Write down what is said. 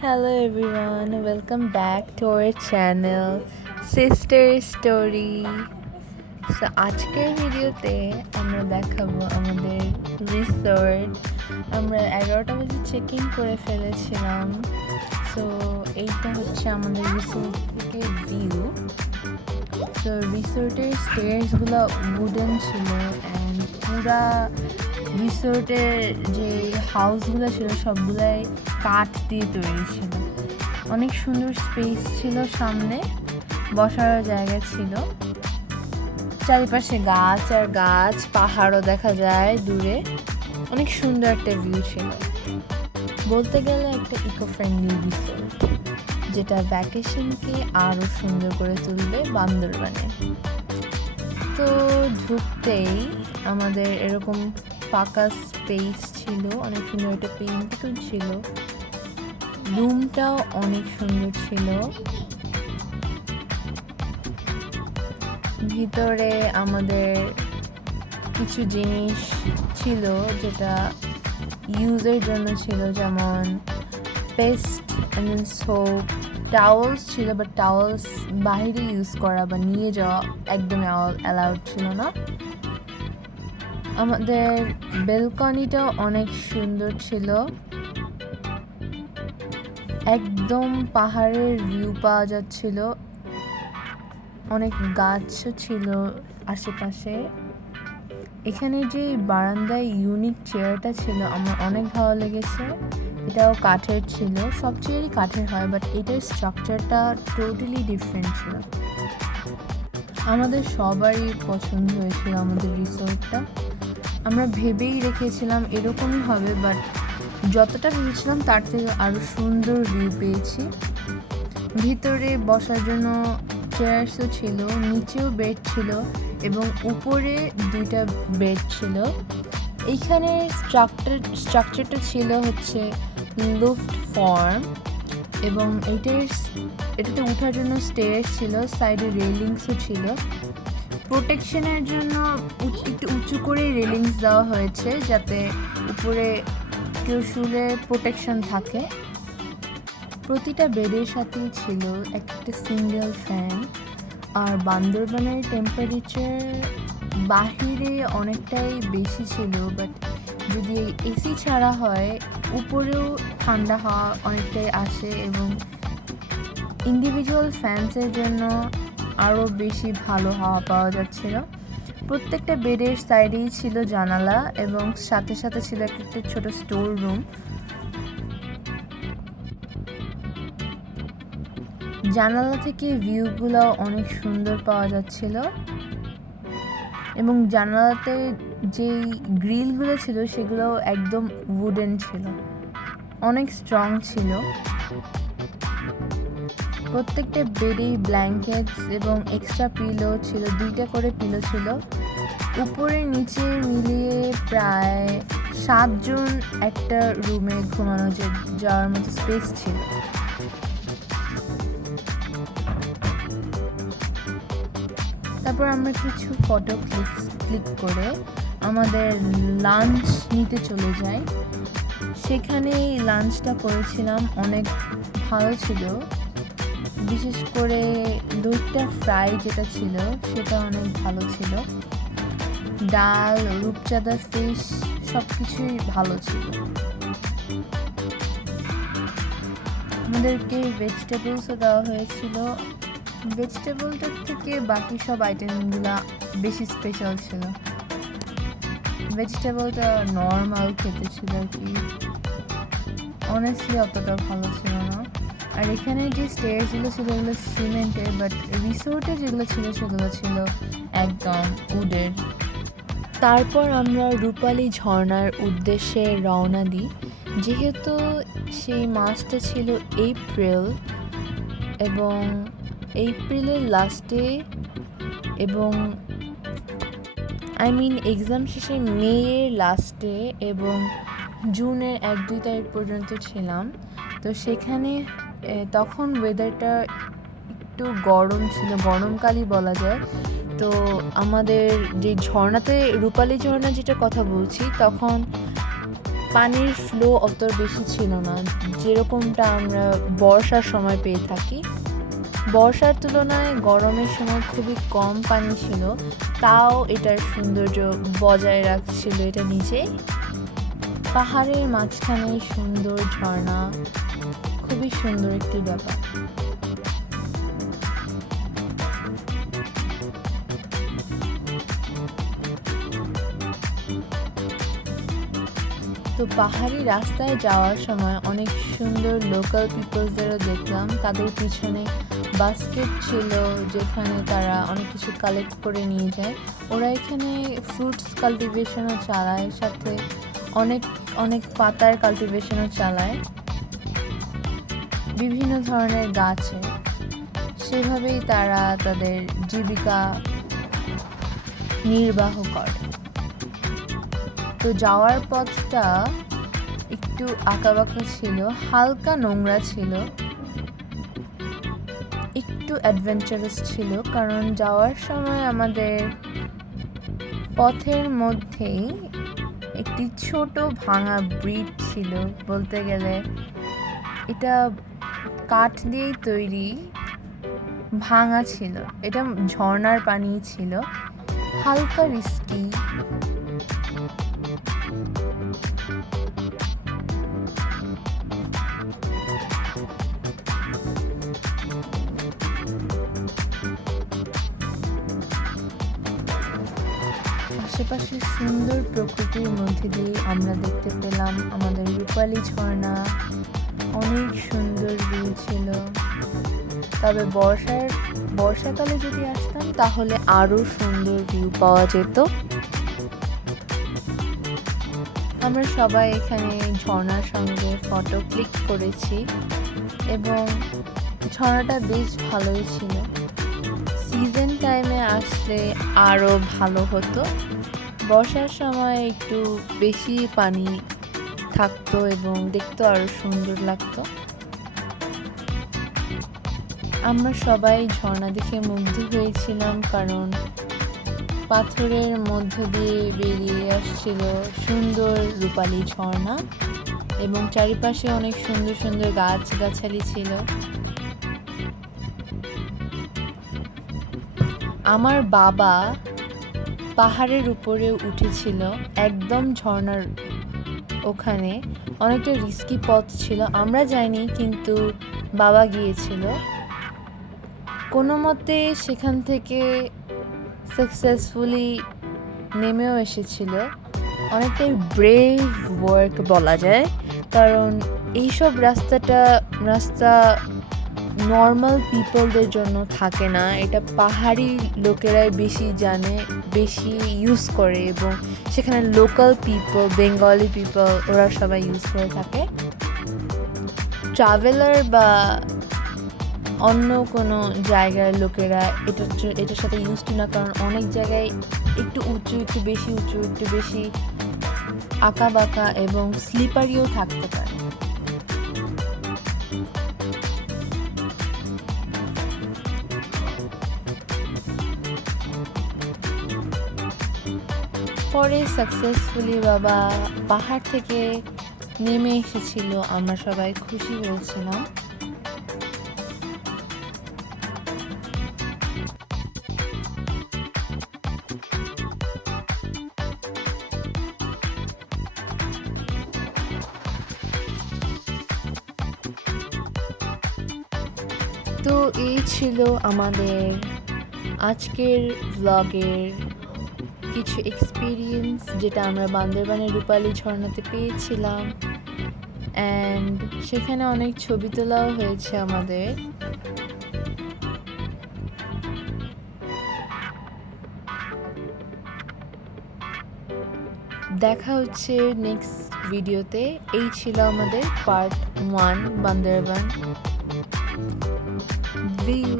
Hello everyone, welcome back to our channel Sister Story. So আজকের ভিডিওতে আমরা দেখাবো আমাদের রিসোর্ট। আমরা 11টা বাজে চেক ইন করে ফেলেছিলাম। সো এইটা হচ্ছে আমাদের রিসোর্ট থেকে ভিউ। সো রিসোর্টের স্টেয়ার্সগুলো উডেন ছিল অ্যান্ড পুরা রিসোর্টের যে হাউসগুলো ছিল সবগুলাই কাঠ দিয়ে তৈরি ছিল। অনেক সুন্দর স্পেস ছিল, সামনে বসার জায়গা ছিল, চারিপাশে গাছ আর গাছ, পাহাড়ও দেখা যায় দূরে। অনেক সুন্দর একটা ভিউ ছিল, বলতে গেলে একটা ইকো ফ্রেন্ডলি রিসোর্ট যেটা ভ্যাকেশনকে আরও সুন্দর করে তুলবে বান্দরবানে। তো ঢুকতেই আমাদের এরকম ফাঁকা স্পেস ছিল, অনেক সুন্দর একটা পেইন্টিং ছিল, রুমটাও অনেক সুন্দর ছিল। ভিতরে আমাদের কিছু জিনিস ছিল যেটা ইউজের জন্য ছিল, যেমন paste and then soap, towels ছিল, বাট টাওয়েলস বাইরে ইউজ করা বা নিয়ে যাওয়া একদমই অ্যালাউড ছিল না। আমাদের বেলকনিটাও অনেক সুন্দর ছিল, একদম পাহাড়ের ভিউ পাওয়া যাচ্ছিল, অনেক গাছও ছিল আশেপাশে। এখানে যে বারান্দায় ইউনিক চেয়ারটা ছিল আমার অনেক ভালো লেগেছে। এটাও কাঠের ছিল, সব চেয়ারই কাঠের হয়, বাট এটার স্ট্রাকচারটা টোটালি ডিফারেন্ট ছিল। আমাদের সবারই পছন্দ হয়েছিল আমাদের রিসোর্টটা। আমরা ভেবেই রেখেছিলাম এরকমই হবে, বাট যতটা ভেবেছিলাম তার থেকে আরও সুন্দর ভিউ পেয়েছি। ভিতরে বসার জন্য চেয়ারসও ছিল, নিচেও বেড ছিল এবং উপরে 2টা বেড ছিল। এইখানে স্ট্রাকচারটা ছিল হচ্ছে লুফট ফর্ম এবং এটাতে ওঠার জন্য স্টেয়ার ছিল, সাইডে রেলিংসও ছিল। প্রোটেকশনের জন্য একটু উঁচু করে রেলিংস দেওয়া হয়েছে যাতে উপরে কেউ শুলে প্রোটেকশন থাকে। প্রতিটা বেডের সাথেই ছিল একটা সিঙ্গেল ফ্যান। আর বান্দরবানের টেম্পারেচার বাহিরে অনেকটাই বেশি ছিল, বাট যদি এসি ছাড়া হয় উপরেও ঠান্ডা হাওয়া অনেকটাই আসে এবং ইন্ডিভিজুয়াল ফ্যান্সের জন্য আরও বেশি ভালো হাওয়া পাওয়া যাচ্ছিল। প্রত্যেকটা বেডের সাইডেই ছিল জানালা এবং সাথে সাথে ছিল একটা ছোট স্টোর রুম। জানালা থেকে ভিউগুলো অনেক সুন্দর পাওয়া যাচ্ছিল এবং জানালাতে যেই গ্রিলগুলো ছিল সেগুলো একদম উডেন ছিল, অনেক স্ট্রং ছিল। প্রত্যেকটা বেডেই ব্ল্যাঙ্কেটস এবং এক্সট্রা পিলো ছিল, 2টা করে পিলো ছিল। উপরে নিচে মিলিয়ে প্রায় 7 জন একটা রুমে ঘুমানো যাওয়ার মতো স্পেস ছিল। তারপর আমরা কিছু ফটো ক্লিক করে আমাদের লাঞ্চ নিতে চলে যাই। সেখানে লাঞ্চটা করেছিলাম, অনেক ভালো ছিল। বিশেষ করে দুইটা ফ্রাই যেটা ছিল সেটা অনেক ভালো ছিল। ডাল, রূপচাঁদা ফিশ সব কিছুই ভালো ছিল। আমাদেরকে ভেজিটেবলসও দেওয়া হয়েছিল। ভেজিটেবলটার থেকে বাকি সব আইটেমগুলো বেশি স্পেশাল ছিল। ভেজিটেবলটা নর্মাল খেতে ছিল আর কি, অনেস্টলি অতটা ভালো ছিল না। আর এখানে যে স্টেয়ারগুলো ছিল এগুলো সিমেন্টের, বাট রিসোর্টে যেগুলো ছিল সেগুলো ছিল একদম উডের। তারপর আমরা রূপালী ঝর্ণার উদ্দেশ্যে রওনা দিই। যেহেতু সেই মাসটা ছিল এপ্রিল এবং এপ্রিলের লাস্টে এবং এক্সাম শেষে মেয়ের লাস্টে এবং জুনের 1-2 তারিখ পর্যন্ত ছিলাম। তো সেখানে তখন ওয়েদারটা একটু গরম ছিল, গরমকালই বলা যায়। তো আমাদের যে ঝর্ণাতে, রূপালী ঝর্ণা যেটা কথা বলছি, তখন পানির ফ্লো অত বেশি ছিল না, যেরকমটা আমরা বর্ষার সময় পেয়ে থাকি। বর্ষার তুলনায় গরমের সময় খুবই কম পানি ছিল, তাও এটার সৌন্দর্য বজায় রাখছিল এটা নিজেই। পাহাড়ের মাঝখানে সুন্দর ঝর্ণা, খুবই সুন্দর একটি ব্যাপার। তো পাহাড়ি রাস্তায় যাওয়ার সময় অনেক সুন্দর লোকাল পিপলসদেরও দেখলাম। তাদের পিছনে বাস্কেট ছিল যেখানে তারা অনেক কিছু কালেক্ট করে নিয়ে যায়। ওরা এখানে ফ্রুটস কাল্টিভেশনও চালায়, সাথে অনেক অনেক পাতার কাল্টিভেশনও চালায়, বিভিন্ন ধরনের গাছে। সেভাবেই তারা তাদের জীবিকা নির্বাহ করে। তো যাওয়ার পথটা একটু আঁকাবাঁকা ছিল, হালকা নোংরা ছিল, একটু অ্যাডভেঞ্চারাস ছিল, কারণ যাওয়ার সময় আমাদের পথের মধ্যেই একটি ছোট ভাঙা ব্রিজ ছিল। বলতে গেলে এটা কাঠ দিয়েই তৈরি, ভাঙা ছিল। এটা ঝর্ণার পানি ছিল, হালকা রিস্কি। আশেপাশের সুন্দর প্রকৃতির মধ্যে দিয়ে আমরা দেখতে পেলাম আমাদের রূপালী ঝর্ণা। অনেক সুন্দর ভিউ ছিল। তবে বর্ষাকালে যদি আসতাম তাহলে আরও সুন্দর ভিউ পাওয়া যেত। আমরা সবাই এখানে ঝর্ণার সঙ্গে ফটো ক্লিক করেছি এবং ঝর্ণাটা বেশ ভালোই ছিল। সিজন টাইমে আসলে আরও ভালো হতো। বর্ষার সময় একটু বেশি পানি থাকতো এবং দেখতে আরও সুন্দর লাগতো। আমরা সবাই ঝর্ণা দেখে মুগ্ধ হয়েছিলাম, কারণ পাথরের মধ্য দিয়ে বেরিয়ে আসছিল সুন্দর রূপালী ঝর্ণা এবং চারিপাশে অনেক সুন্দর সুন্দর গাছগাছালি ছিল। আমার বাবা পাহাড়ের উপরে উঠেছিল, একদম ঝর্ণার ওখানে। অনেকটা রিস্কি পথ ছিল, আমরা যাইনি, কিন্তু বাবা গিয়েছিল। কোনো মতে সেখান থেকে সাকসেসফুলি নেমেও এসেছিল। অনেকটাই ব্রেভ ওয়ার্ক বলা যায়, কারণ এইসব রাস্তা নর্মাল পিপলদের জন্য থাকে না। এটা পাহাড়ি লোকেরাই বেশি জানে, বেশি ইউজ করে, এবং সেখানে লোকাল পিপল, বেঙ্গলি পিপল, ওরা সবাই ইউজ করে থাকে। ট্রাভেলার বা অন্য কোনো জায়গার লোকেরা এটার সাথে ইউজ টু না, কারণ অনেক জায়গায় একটু উঁচু, একটু বেশি আঁকা বাঁকা এবং স্লিপারিও থাকতে পারে। পরে সাকসেসফুলি বাবা পাহাড় থেকে নেমে এসেছিল, আমরা সবাই খুশি হয়েছিলাম। তো এই ছিল আমাদের আজকের ব্লগের কিছু এক্সপিরিয়েন্স, যেটা আমরা বান্দরবানের রূপালী ঝর্ণাতে পেয়েছিলাম। অ্যান্ড সেখানে অনেক ছবি তোলাও হয়েছে আমাদের। দেখা হচ্ছে নেক্সট ভিডিওতে। এই ছিল আমাদের পার্ট 1 বান্দরবান ভিউ।